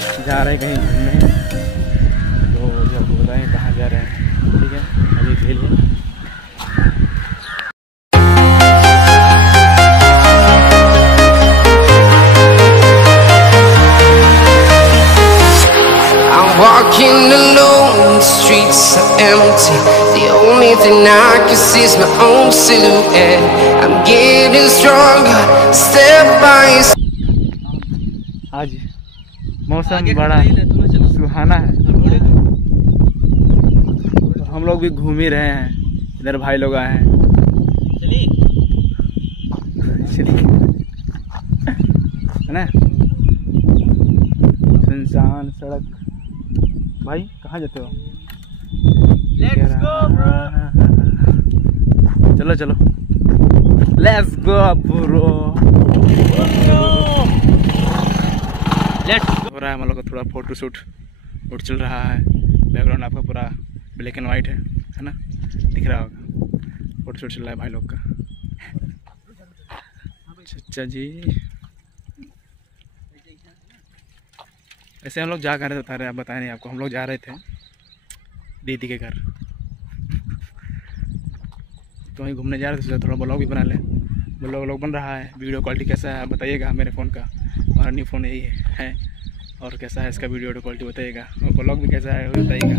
जा रहे हैं कहीं घूमने, तो जब बताएं कहाँ जा रहे हैं। ठीक है, अभी के लिए walking alone, the streets are empty. The only thing I can see is my own silhouette. I'm getting stronger, step by step. आज मौसम बड़ा सुहाना है, तो हम लोग भी घूम ही रहे हैं। इधर भाई लोग आए हैं, चलिए है ना। सुनसान सड़क। भाई कहाँ जाते हो? Let's go bro। चलो चलो, लेट्स गो ब्रो। हो रहा है हम लोग का थोड़ा फोटो शूट चल रहा है। बैकग्राउंड आपका पूरा ब्लैक एंड वाइट है ना, दिख रहा होगा। फोटो शूट चल रहा है भाई लोग का। अच्छा जी, ऐसे हम लोग जा कर बता रहे, आप बताए नहीं आपको। हम लोग जा रहे थे दीदी के घर, तो वहीं घूमने जा रहे थे, सोचा थोड़ा ब्लॉग भी बना लें। ब्लॉग बन रहा है। वीडियो क्वालिटी कैसा है बताइएगा मेरे फ़ोन का, हमारा न्यू फ़ोन यही है। और कैसा है इसका वीडियो क्वालिटी बताइएगा, और ब्लॉग भी कैसा है वो बताइएगा।